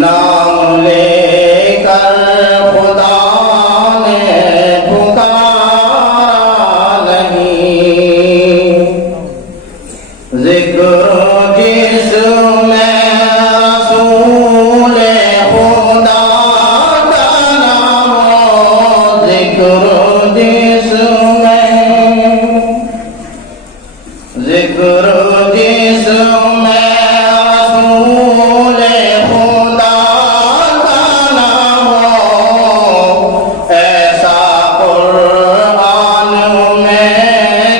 نام لے کر خدا نے پکارا نہیں، ذکر جس میں رسول خدا کا نام ہو، ذکر جس میں رسول خدا کا نام ہو، ایسا قرآن میں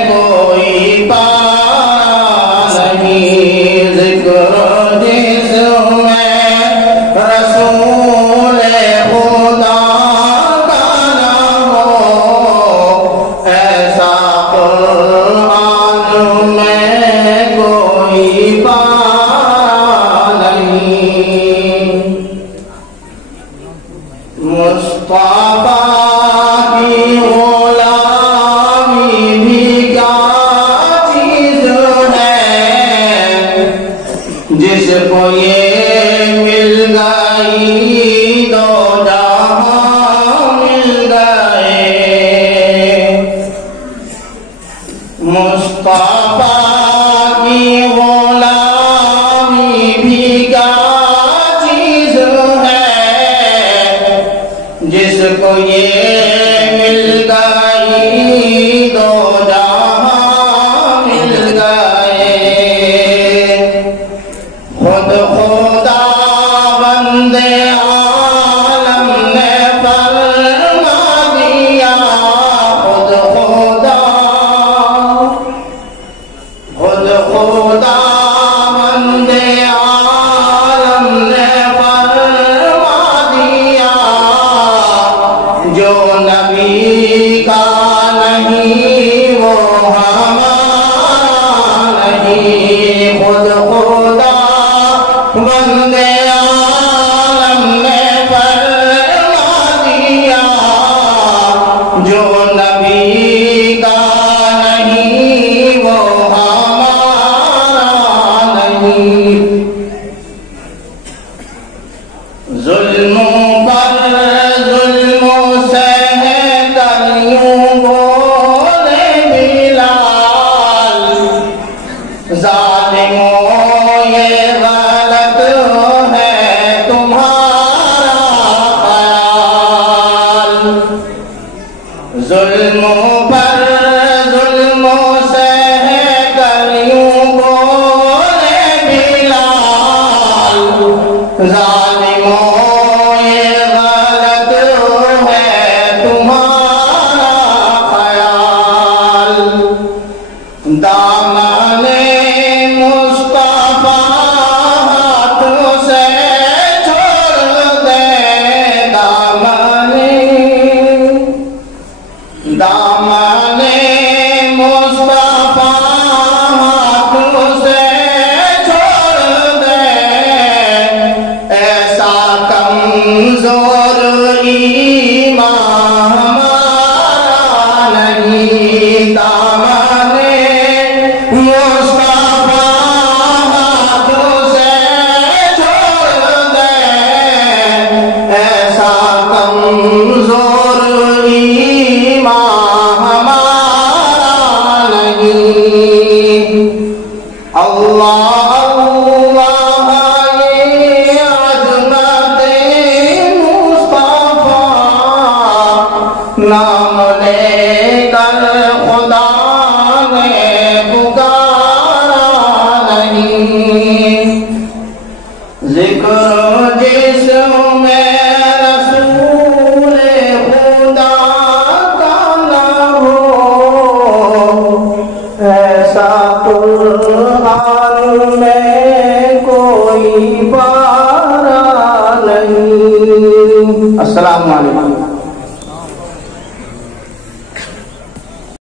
کوئی پارا نہیں، ذکر جس میں رسول خدا کا نام ہو، ایسا قرآن میں کوئی پارا نہیں۔ مصطفیٰ کی غلامی بھی کیا چیز ہے، جس کو یہ مل گئی دو جہاں مل گئے۔ مصطفیٰ کی غلامی بھی کیا چیز ہے، جس کو یہ مل گئی دو جہاں مل گئے۔ خود خدا بندے عالم نے فرما دیا، خود خدا بندے عالم نے فرما دیا، جو نبی کا نہیں وہ ہمارا نہیں۔ خود خدا بندے عالم نے فرما دیا، جو نبی کا نہیں وہ ہمارا نہیں۔ ظلم پر ظلم سے کلیوں بولے بلال، ظالموں یہ غلط ہے تمہارا خیال۔ ظلم پر ظلم سے کلیوں بولے بلال، ظالموں یہ غلط ہے تمہارا خیال۔ دامن مصطفیٰ ہاتھوں سے چھوڑ دے، دامن مصطفیٰ ہاتھوں سے چھوڑ دے، ایسا کمزور ایمان ہمارا نہیں۔ دامن مصطفیٰ ہاتھوں سے چھوڑ دے، ایسا کمزور ایمان ہمارا نہیں۔ اللہ اللہ یہ عظمت مصطفیٰ، نام لے کر خدا نے پکارا نہیں، ذکر جس میں رسول خدا کا نام ہو، ایسا قرآن میں کوئی پارا نہیں۔ السلام علیکم۔